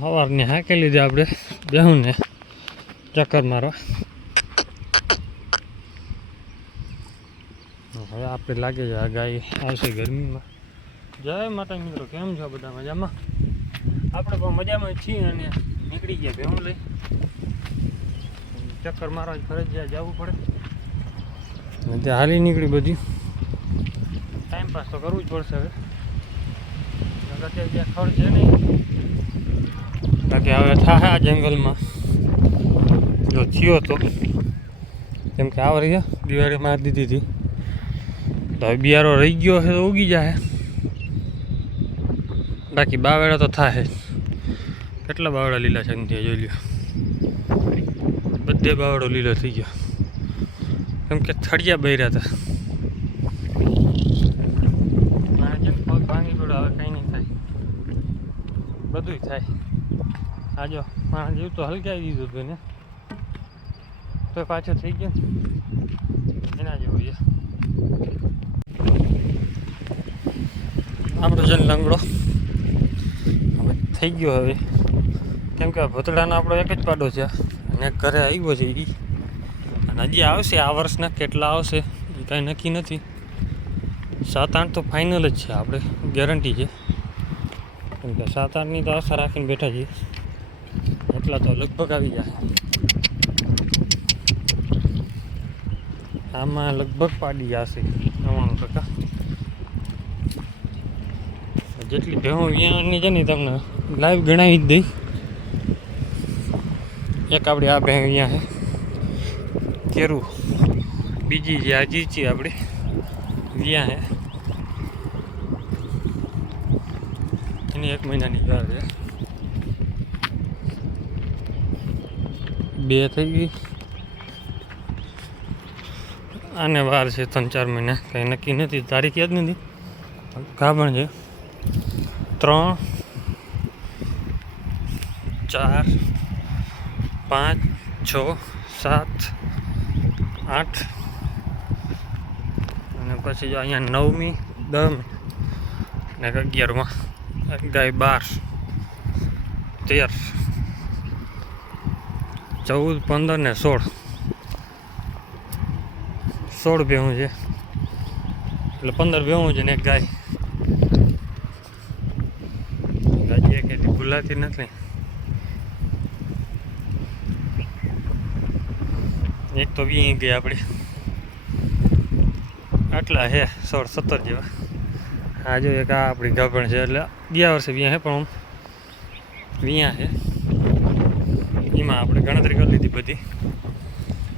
સવારની હાંકી લીધી આપણે બેહું ને ચક્કર મારવા. હવે આપણે લાગે છે આ ગાય આવશે ગરમીમાં. જય માતા મિત્રો, કેમ છો બધા? મજામાં? આપણે પણ મજામાં છીએ અને નીકળી ગયા ભેહું લઈ. ચક્કર મારવા ફરજિયાત જવું પડે અને ત્યાં હાલી નીકળી બધી. ટાઈમ પાસ તો કરવું જ પડશે હવે. અત્યારે ત્યાં ખડ છે નહીં, બાકી હવે થાય આ જંગલમાં જો થયો તો, કેમ કે આ રહી દિવાળી મારી દીધી હતી તો હવે બિયારો રહી ગયો છે તો ઉગી જાય. બાકી બાવેડા તો થાય. કેટલા બાવડા લીલા છે ત્યાં જોઈ લ્યો, બધે બાવડો લીલો થઈ ગયો કેમ કે થળિયા બહેર્યા હતા. પગ ભાંગી પડ્યો, હવે કંઈ નહીં થાય, બધું થાય. આજો મારા જેવું તો હલકાવી દીધું હતું ને તો પાછો થઈ ગયો એના જેવું છે. આપણો છે લંગડો હવે થઈ ગયો હવે, કેમ કે ભૂતળાનો આપણો એક જ પાડો છે અને ઘરે આવ્યો છે એ, અને હજી આવશે આ વર્ષના. કેટલા આવશે એ કાંઈ નક્કી નથી. 7-8 તો ફાઇનલ જ છે, આપણે ગેરંટી છે. કેમ કે 7-8ની તો આશા રાખીને બેઠા છીએ. એટલા તો લગભગ આવી જાય. આમાં લગભગ પાડી જશે 99%. જેટલી ભેહું વ્યાની છે ને તમને લાઈવ ગણાવી જ દઈ. એક આપણી આ ભેહ અહીંયા છે કેરું, બીજી જે આ જીચી આપણી વ્યા છે એની 1 મહિનાની વાર છે. 2 થઈ ગઈ, આને વાર છે 3-4 મહિના, કંઈ નક્કી નથી, તારીખ યાદ નથી. ગાભણ છે 3, 4, 5, 6, 7, 8 અને પછી જો અહીંયા 9મી, 10મી ને 11માં ગાય 12, 13, 14, 15 ને 16 ભેહું છે. એટલે 15 ભેહું છે ને એક ગાય. ગાય એક એટલી ભૂલાતી નથી. એક તો વી ગઈ આપણી, આટલા છે 16-17 જેવા. આ જો એક આ આપણી ગાભણ છે, એટલે ગયા વર્ષે વ્યા છે પણ વ્યા છે એમાં આપણે ગણતરી કરી લીધી બધી.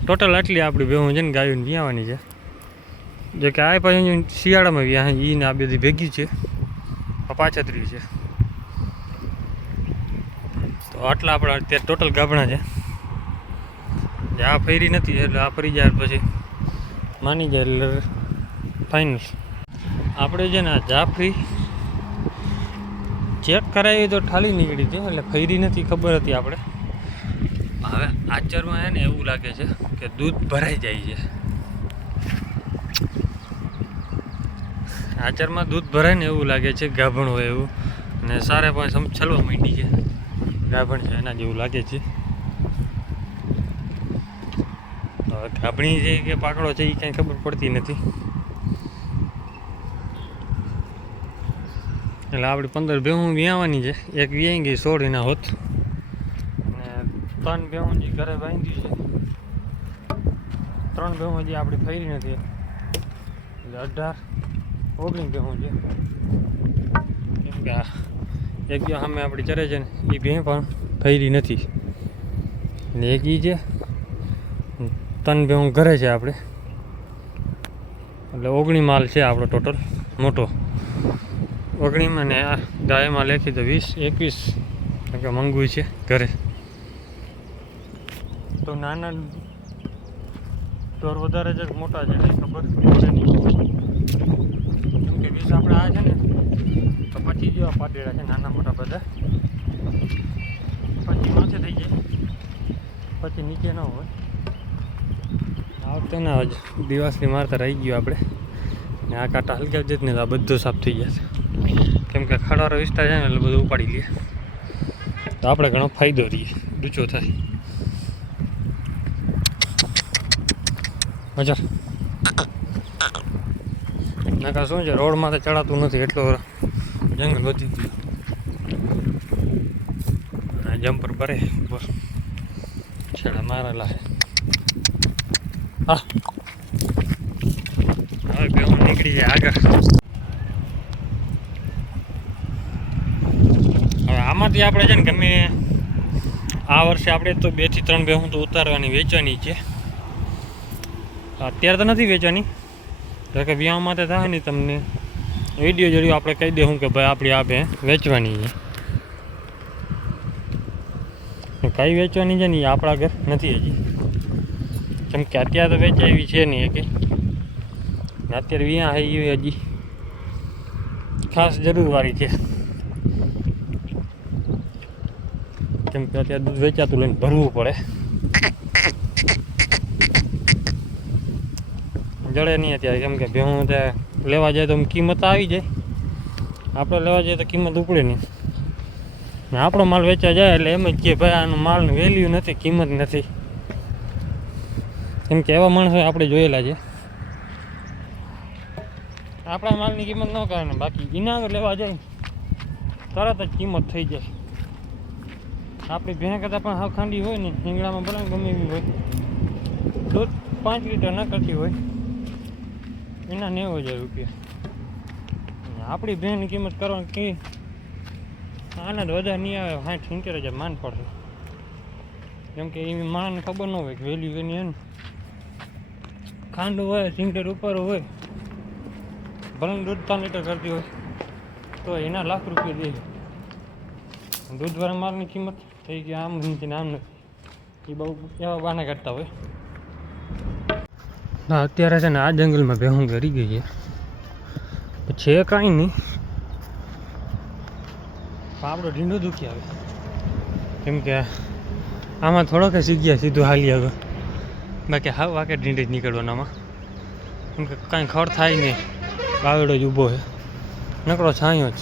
ટોટલ આટલી આપણી ભેહું છે ને ગાયોને વ્યાવાની છે. જો કે આ પછી શિયાળામાં વ્યા છે એને આ બધી ભેગી છે, 35 છે. તો આટલા આપણા અત્યારે ટોટલ ગાભણા છે. આ ફેરી નથી એટલે આ ફરી જાય પછી માની જાય એટલે ફાઇનલ. આપણે છે ને આ જાફરી ચેક કરાવી તો ઠાલી નીકળી હતી, એટલે ફેરી નથી, ખબર હતી આપણે. હવે આચરમાં છે ને એવું લાગે છે કે દૂધ ભરાઈ જાય છે. આચરમાં દૂધ ભરાય ને એવું લાગે છે, ગાભણ હોય એવું. અને સારે પણ છલવા માંડી છે, ગાભણ છે એના જેવું લાગે છે. ગાભણી છે કે પાકડો છે એ કાંઈ ખબર પડતી નથી. એટલે આપણે 15 ભેહું વ્યાવાની છે. એક વ્યાઈ ગઈ 16 એના હોત, અને 3 ભેહું જે ઘરે બાંધી છે. 3 ભેહું હજી આપણી ફરી નથી, એટલે 18-19 ભેહું છે. કેમ કે એક જો સામે આપણી ચરે છે ને એ ભેહ પણ ફરી નથી, એટલે એક એ છે. 3 ભેહું ઘરે છે આપણે, એટલે 19 માલ છે આપણો ટોટલ મોટો. 19માં ને આ ગાયમાં લેખી તો 20-21, કેમ કે મંગવું છે ઘરે. તો નાના ઢોર વધારે છે મોટા છે કંઈ ખબર પડે નહીં. કેમ કે 20 આપણે આ છે ને તો 25 જેવા પાડેલા છે, નાના મોટા બધા. 25 માથે થઈ જાય, પછી નીચે ન હોય. આ વખતે ના જ દિવસની મારતા રહી ગયો આપણે. ને આ કાંટા હલકા જ ને તો આ બધું સાફ થઈ જશે, કેમ કે ખાડવાળો વિસ્તાર છે ને એટલે બધું ઉપાડી લે. તો આપણે ઘણો ફાયદો રહીએ, ડૂચો થાય. મજા નકા શું છે, રોડમાં તો ચડાતું નથી, એટલો જંગલ વધી ગયું. જમ્પર ભરે બસ છેડા મારેલા છે. હા હવે બેહું નીકળી જાય આગળ. હવે આમાંથી આપણે છે ને ગમે આ વર્ષે આપણે તો 2 થી 3 બેહું તો ઉતારવાની વેચવાની છે. અત્યારે તો નથી વેચવાની, એટલે કે વ્યાહમાં તો થાય નહીં. તમને વિડીયો જોડ્યો આપણે કહી દઉં કે ભાઈ આપણી આ બે વેચવાની છે. કઈ વેચવાની છે ને એ આપણા ઘર નથી હજી, કેમ કે અત્યારે તો વેચાય એવી છે નહીં કે અત્યારે વ્યાં છે એ હજી ખાસ જરૂરવાળી છે. કેમ કે અત્યારે દૂધ વેચાતું લઈને ભરવું પડે, જડે નહીં અત્યારે. કેમ કે ભેહું ત્યાં લેવા જાય તો કિંમત આવી જાય, આપણે લેવા જઈએ તો કિંમત ઉપડે નહીં. ને આપણો માલ વેચા જાય એટલે એમ જ કે ભાઈ આનો માલનું વેલ્યુ નથી, કિંમત નથી. કેમ કે એવા માણસો આપણે જોયેલા છે, આપણા માલની કિંમત ન કરે ને બાકી એના આગળ લેવા જાય તરત જ કિંમત થઈ જાય. આપણી ભેં કરતાં પણ હાવ ખાંડી હોય ને, રીંગણામાં ભલે ગમે એવી હોય, દૂધ 5 લીટર ન કરતી હોય, એના 90,000 રૂપિયા. આપણી ભેંની કિંમત કરવાની કે આના જ વધારે નહીં આવે, 60-70,000 માન પડશે. કેમ કે એ માણસને ખબર ન હોય કે વેલ્યુ એની એમ ખાંડ હોય, 70 ઉપર હોય, ભલે દૂધ 3 લીટર કરતી હોય તો એના લાખ રૂપિયા દે. દૂધવાળા માલની કિંમત થઈ ગઈ આમ નથી ને આમ નથી, એ બહુ એવા બાના કરતા હોય. ના અત્યારે છે ને આ જંગલમાં ભેહું ગરી ગઈ છે, છે કાંઈ નહીં. આપણો ઢીંડો દુખી આવે, કેમ કે આમાં થોડોક સીગ્યા સીધું હાલી આવે, બાકી હા વાકે ઢીંડી જ નીકળવાનામાં. કેમ કે કાંઈ ખડ થાય નહીં, બાવડો જ ઊભો છે, નકરો છાંયો જ.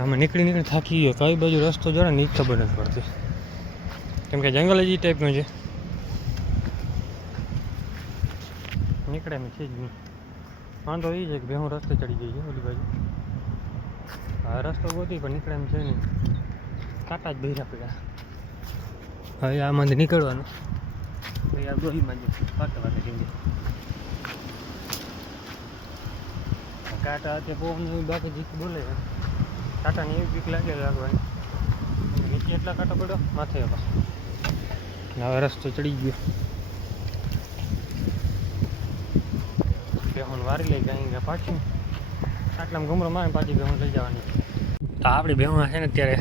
આમાં નીકળી થાકી ગયો, કઈ બાજુ રસ્તો જડે ને એ ખબર નથી પડતી, કેમ કે જંગલ જ એ ટાઈપનું છે, નીકળે એમ છે જ નહીં. વાંધો એ છે કે ભેહું રસ્તે ચડી ગઈ છે ઓલી બાજુ. હવે રસ્તો ગોતી પણ નીકળે એમ છે નહીં, કાંટા જ બહેરા પડ્યા. હવે આમાંથી નીકળવાનું, ભાઈ આ ગોલીમાં જ વાતે વાતે જઈએ. કાંટા અત્યારે પવન એવી બાકી જીત બોલે, કાંટાની એવી બીક લાગે રાખવાની. નીચે એટલા કાંટા પડ્યો માથે હતા. હવે રસ્તો ચડી ગયો, ભેહું વારી લઈ ગઈ પાછી. આટલામાં ઘૂમરો મારે પાછી ભેહું લઈ જવાની. તો આપણી ભેહું છે ને અત્યારે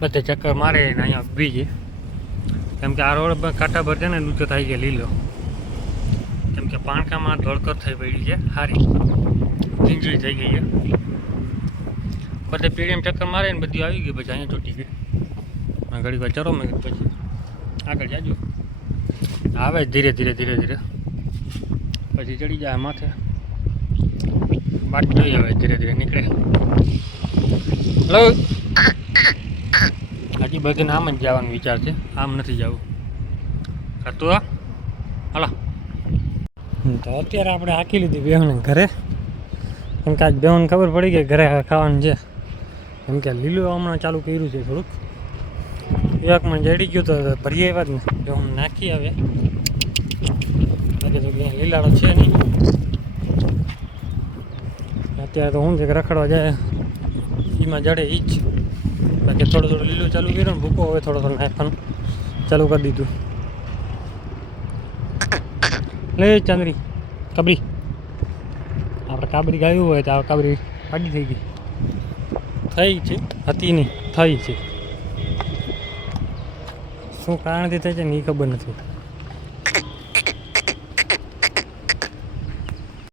બધે ચક્કર મારે ને અહીંયા બીજી. કેમ કે આ રોડ પર કાંટા ભર છે ને ડૂચો થાય છે લીલો, કેમ કે પાણકામાં ધોળકર થઈ પડી છે, સારી ઝીંઝળી થઈ ગઈ છે. બધે પીડીએમ ચક્કર મારે ને બધી આવી ગઈ, પછી અહીંયા ચોટી ગઈ. ઘડી વાર ચરો મેં પછી આગળ જાજો, આવે ધીરે ધીરે ધીરે ધીરે પછી ચડી જાય માથે. વાટ જોઈ આવે ધીરે ધીરે નીકળે. હલો, હજી બધીને આમ જ જવાનો વિચાર છે, આમ નથી જવું. તું હાલો. તો અત્યારે આપણે હાકી લીધી બેહુને ઘરે, કેમ કે આજ બેહુને ખબર પડી કે ઘરે ખાવાનું છે. કેમ કે લીલું હમણાં ચાલુ કર્યું છે થોડુંક, એકમાં જડી ગયું તો ભરીએ એવા જ ને બેહું નાખી આવે. બાકી તો ક્યાંય લીલાડો છે નહીં અત્યારે. તો શું છે કે રખડવા જાય એમાં જડે એ જ. બાકી થોડું થોડું લીલું ચાલુ કર્યું ને ભૂકો હવે થોડો થોડું નાખવાનું ચાલુ કરી દીધું. લે ચાંદરી કાબરી, આપણે કાબરી ગાયું હોય તો આ કાબરી પાડી થઈ ગઈ, થઈ છે, હતી નહીં થઈ છે. શું કારણથી થાય છે ને એ ખબર નથી.